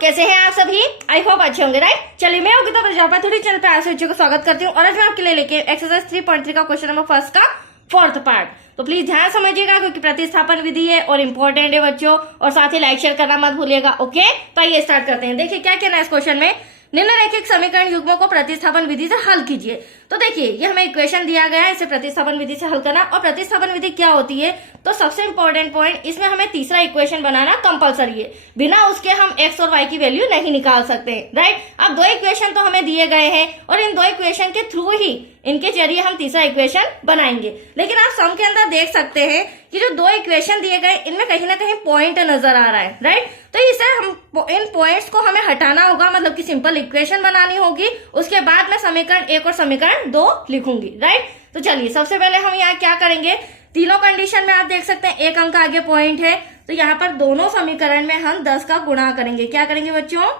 कैसे हैं आप सभी? आई होप अच्छे होंगे, राइट। चलिए, मैं योगिता प्रजापति चैनल पे आप सभी को स्वागत करती हूँ और आज मैं आपके लिए लेके एक्सरसाइज 3.3 का क्वेश्चन नंबर फर्स्ट का फोर्थ पार्ट। तो प्लीज ध्यान समझिएगा क्योंकि प्रतिस्थापन विधि है और इम्पोर्टेंट है बच्चों, और साथ ही लाइक शेयर करना मत भूलिएगा। ओके, तो आइए स्टार्ट करते हैं। देखिए क्या कहना है इस क्वेश्चन में, निम्नलिखित समीकरण युग्मों को प्रतिस्थापन विधि से हल कीजिए। तो देखिए ये हमें इक्वेशन दिया गया है, इसे प्रतिस्थापन विधि से हल करना। और प्रतिस्थापन विधि क्या होती है, तो सबसे इंपॉर्टेंट पॉइंट, इसमें हमें तीसरा इक्वेशन बनाना कंपलसरी है, बिना उसके हम एक्स और वाई की वैल्यू नहीं निकाल सकते, राइट। अब दो इक्वेशन तो हमें दिए गए हैं और इन दो इक्वेशन के थ्रू ही, इनके जरिए हम तीसरा इक्वेशन बनाएंगे। लेकिन आप सम के अंदर देख सकते हैं कि जो दो इक्वेशन दिए गए इनमें कहीं ना कहीं पॉइंट नजर आ रहा है, राइट। तो इसे हम इन पॉइंट्स को हमें हटाना होगा, मतलब कि सिंपल इक्वेशन बनानी होगी। उसके बाद मैं समीकरण 1 और समीकरण 2 लिखूंगी, राइट। तो चलिए सबसे पहले हम यहाँ क्या करेंगे, तीनों कंडीशन में आप देख सकते हैं एक अंक आगे पॉइंट है, तो यहाँ पर दोनों समीकरण में हम 10 का गुणा करेंगे। क्या करेंगे बच्चों,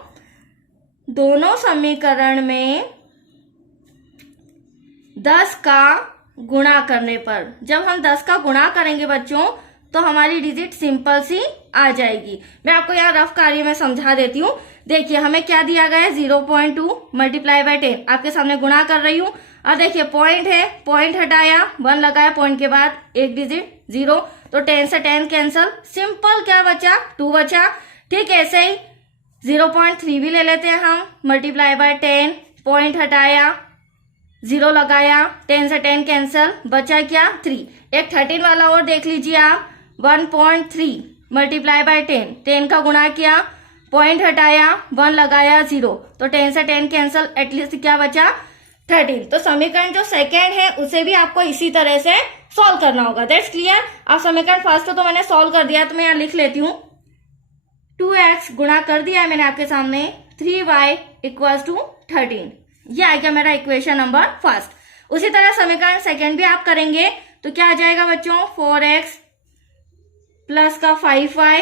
दोनों समीकरण में 10 का गुणा करने पर, जब हम 10 का गुणा करेंगे बच्चों तो हमारी डिजिट सिंपल सी आ जाएगी। मैं आपको यहाँ रफ कार्य में समझा देती हूँ। देखिए हमें क्या दिया गया है, 0.2 मल्टीप्लाई बाय 10, आपके सामने गुणा कर रही हूँ। और देखिए पॉइंट है, पॉइंट हटाया, 1 लगाया, पॉइंट के बाद एक डिजिट 0, तो 10 से 10 कैंसल, सिंपल क्या बचा, 2 बचा। ठीक है, ऐसे ही 0.3 भी ले लेते हैं हम, मल्टीप्लाई बाय 10, पॉइंट हटाया, 0 लगाया, 10 से 10 कैंसल, बचा क्या, 3। एक 13 वाला और देख लीजिए आप, 1.3 मल्टीप्लाई बाय 10, 10 का गुणा किया, पॉइंट हटाया, 1 लगाया, 0, तो 10 से 10 कैंसल, एटलीस्ट क्या बचा, 13। तो समीकरण जो सेकेंड है उसे भी आपको इसी तरह से सॉल्व करना होगा। That's clear. अब समीकरण फर्स्ट तो मैंने सॉल्व कर दिया, तो मैं यहाँ लिख लेती हूँ, 2x गुणा कर दिया है मैंने आपके सामने, 3y इक्वल्स टू 13। ये आ गया मेरा इक्वेशन नंबर फर्स्ट। उसी तरह समीकरण सेकेंड भी आप करेंगे तो क्या आ जाएगा बच्चों, 4x प्लस का 5y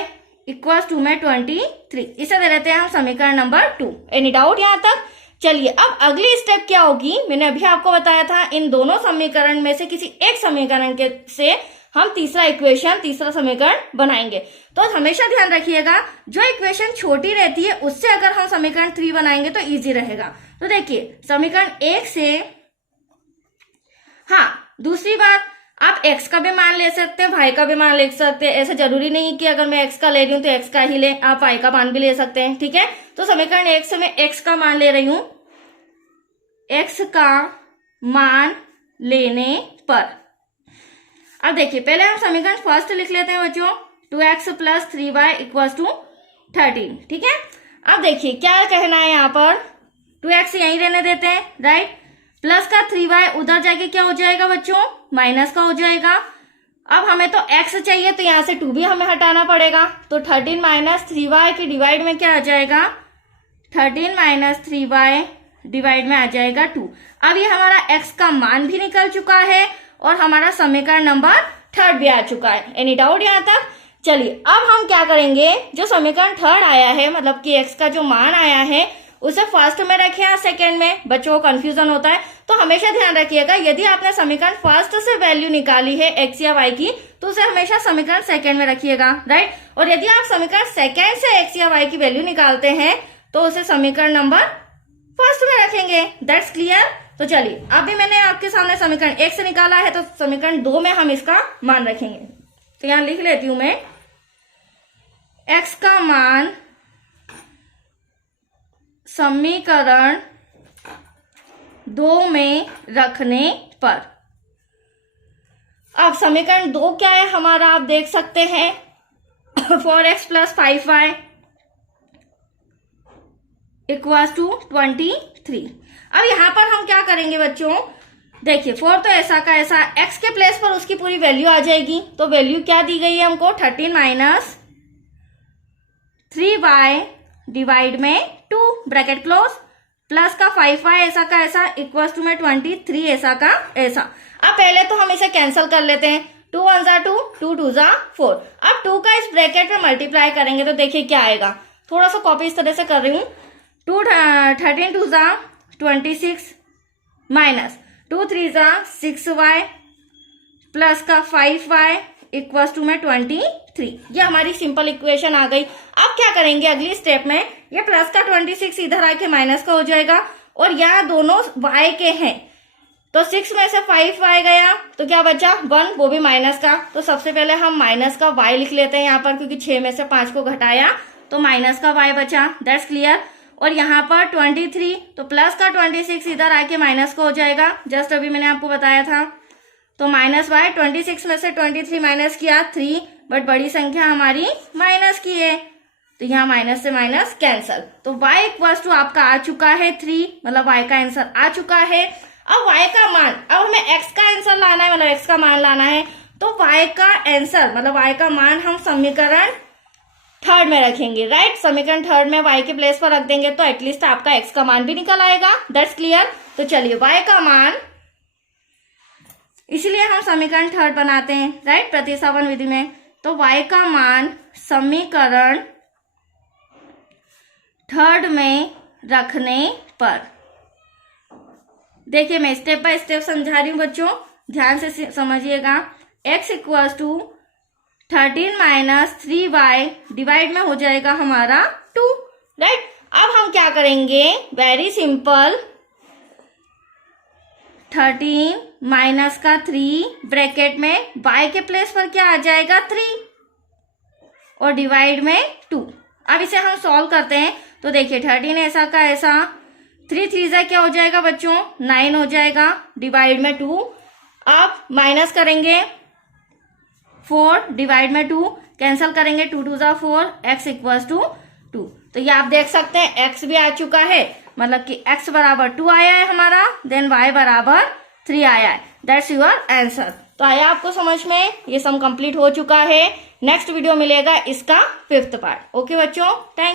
इक्वल्स टू में 23। इसे दे देते हैं हम समीकरण नंबर 2। एनी डाउट यहाँ तक? चलिए अब अगली स्टेप क्या होगी, मैंने अभी आपको बताया था इन दोनों समीकरण में से किसी एक समीकरण के से हम तीसरा इक्वेशन, तीसरा समीकरण बनाएंगे। तो हमेशा ध्यान रखिएगा जो इक्वेशन छोटी रहती है उससे अगर हम समीकरण 3 बनाएंगे तो इजी रहेगा। तो देखिए समीकरण 1 से, हाँ दूसरी बात, आप x का भी मान ले सकते हैं, y का भी मान ले सकते हैं। ऐसा जरूरी नहीं कि अगर मैं x का ले रही हूं तो x का ही ले, आप y का मान भी ले सकते हैं, ठीक है। तो समीकरण 1 से मैं x का मान ले रही हूं, x का मान लेने पर, अब देखिए पहले हम समीकरण फर्स्ट लिख लेते हैं बच्चों, 2x plus 3y equals to 13, ठीक है। अब देखिए क्या कहना है यहाँ पर, 2x यहीं रहने देते हैं, राइट, प्लस का 3y उधर जाके क्या हो जाएगा बच्चों, माइनस का हो जाएगा। अब हमें तो x चाहिए तो यहाँ से 2 भी हमें हटाना पड़ेगा, तो 13 माइनस 3y के डिवाइड में क्या आ जाएगा, 13 माइनस 3y डिवाइड में आ जाएगा 2। अब ये हमारा x का मान भी निकल चुका है और हमारा समीकरण नंबर 3 भी आ चुका है। एनी डाउट यहाँ तक? चलिए अब हम क्या करेंगे, जो समीकरण 3 आया है, मतलब कि x का जो मान आया है उसे फर्स्ट में रखे या सेकेंड में, बच्चों को कंफ्यूजन होता है। तो हमेशा ध्यान रखिएगा यदि आपने समीकरण फर्स्ट से वैल्यू निकाली है x या y की तो उसे हमेशा समीकरण सेकेंड में रखिएगा, राइट। और यदि आप समीकरण सेकेंड से x या y की वैल्यू निकालते हैं तो उसे समीकरण नंबर फर्स्ट में रखेंगे। That's clear. तो चलिए अभी मैंने आपके सामने समीकरण 1 से निकाला है तो समीकरण 2 में हम इसका मान रखेंगे। तो यहां लिख लेती हूं मैं, x का मान समीकरण 2 में रखने पर। अब समीकरण 2 क्या है हमारा, आप देख सकते हैं 4x plus 5y equals to 23। अब यहां पर हम क्या करेंगे बच्चों, देखिए 4 तो ऐसा का ऐसा, x के प्लेस पर उसकी पूरी वैल्यू आ जाएगी। तो वैल्यू क्या दी गई है हमको, 13 माइनस 3y डिवाइड में 2 ब्रैकेट क्लोज, प्लस का 5y ऐसा का ऐसा इक्वल्स टू में 23 ऐसा का ऐसा। अब पहले तो हम इसे कैंसिल कर लेते हैं, 2 1 जा 2, 2 2 जा 4। अब 2 का इस ब्रैकेट में मल्टीप्लाई करेंगे तो देखिए क्या आएगा, थोड़ा सा कॉपी इस तरह से कर रही हूँ, 13 2 जा 26 माइनस 2 3 जा 6y प्लस का 5y इक्वल्स टू में 23। ये हमारी सिंपल इक्वेशन आ गई। अब क्या करेंगे अगली स्टेप में, ये प्लस का 26 इधर आके माइनस का हो जाएगा और यहाँ दोनों y के हैं, तो 6 में से 5 y गया तो क्या बचा 1, वो भी माइनस का। तो सबसे पहले हम माइनस का y लिख लेते हैं यहाँ पर, क्योंकि 6 में से 5 को घटाया तो माइनस का y बचा। That's clear. और यहाँ पर 23, तो प्लस का 26 इधर आके माइनस का हो जाएगा, जस्ट अभी मैंने आपको बताया था। तो माइनस y, 26 में से 23 माइनस किया 3, बट बड़ी संख्या हमारी माइनस की है, तो यहाँ माइनस से माइनस कैंसल। तो y इक्वल्स टू आपका आ चुका है 3, मतलब y का आंसर आ चुका है। अब y का मान, अब हमें x का आंसर लाना है, मतलब x का मान लाना है। तो y का आंसर मतलब y का मान हम समीकरण थर्ड में रखेंगे, राइट। समीकरण थर्ड में y के प्लेस पर रख देंगे तो एटलीस्ट आपका x का मान भी निकल आएगा। That's clear. तो चलिए y का मान, इसलिए हम समीकरण थर्ड बनाते हैं, राइट, प्रतिस्थापन विधि में। तो y का मान समीकरण थर्ड में रखने पर, देखिए मैं स्टेप बाय स्टेप समझा रही हूँ बच्चों, ध्यान से समझिएगा। x equals to 13 minus 3y divide में हो जाएगा हमारा 2, राइट। अब हम क्या करेंगे, वेरी सिंपल, 13 माइनस का 3 ब्रैकेट में y के प्लेस पर क्या आ जाएगा 3 और डिवाइड में 2। अब इसे हम सॉल्व करते हैं तो देखिए 13 ऐसा का ऐसा, 3 3 क्या हो जाएगा बच्चों 9 हो जाएगा, डिवाइड में 2। अब माइनस करेंगे 4 डिवाइड में 2, कैंसिल करेंगे 2 2 4, x इक्वल्स टू 2। तो ये आप देख सकते हैं x भी आ चुका है, मतलब कि x बराबर 2 आया है हमारा, देन y बराबर 3 आया है। That's your answer. तो आया आपको समझ में, ये सम कंप्लीट हो चुका है। नेक्स्ट वीडियो मिलेगा इसका 5th पार्ट। ओके बच्चों, थैंक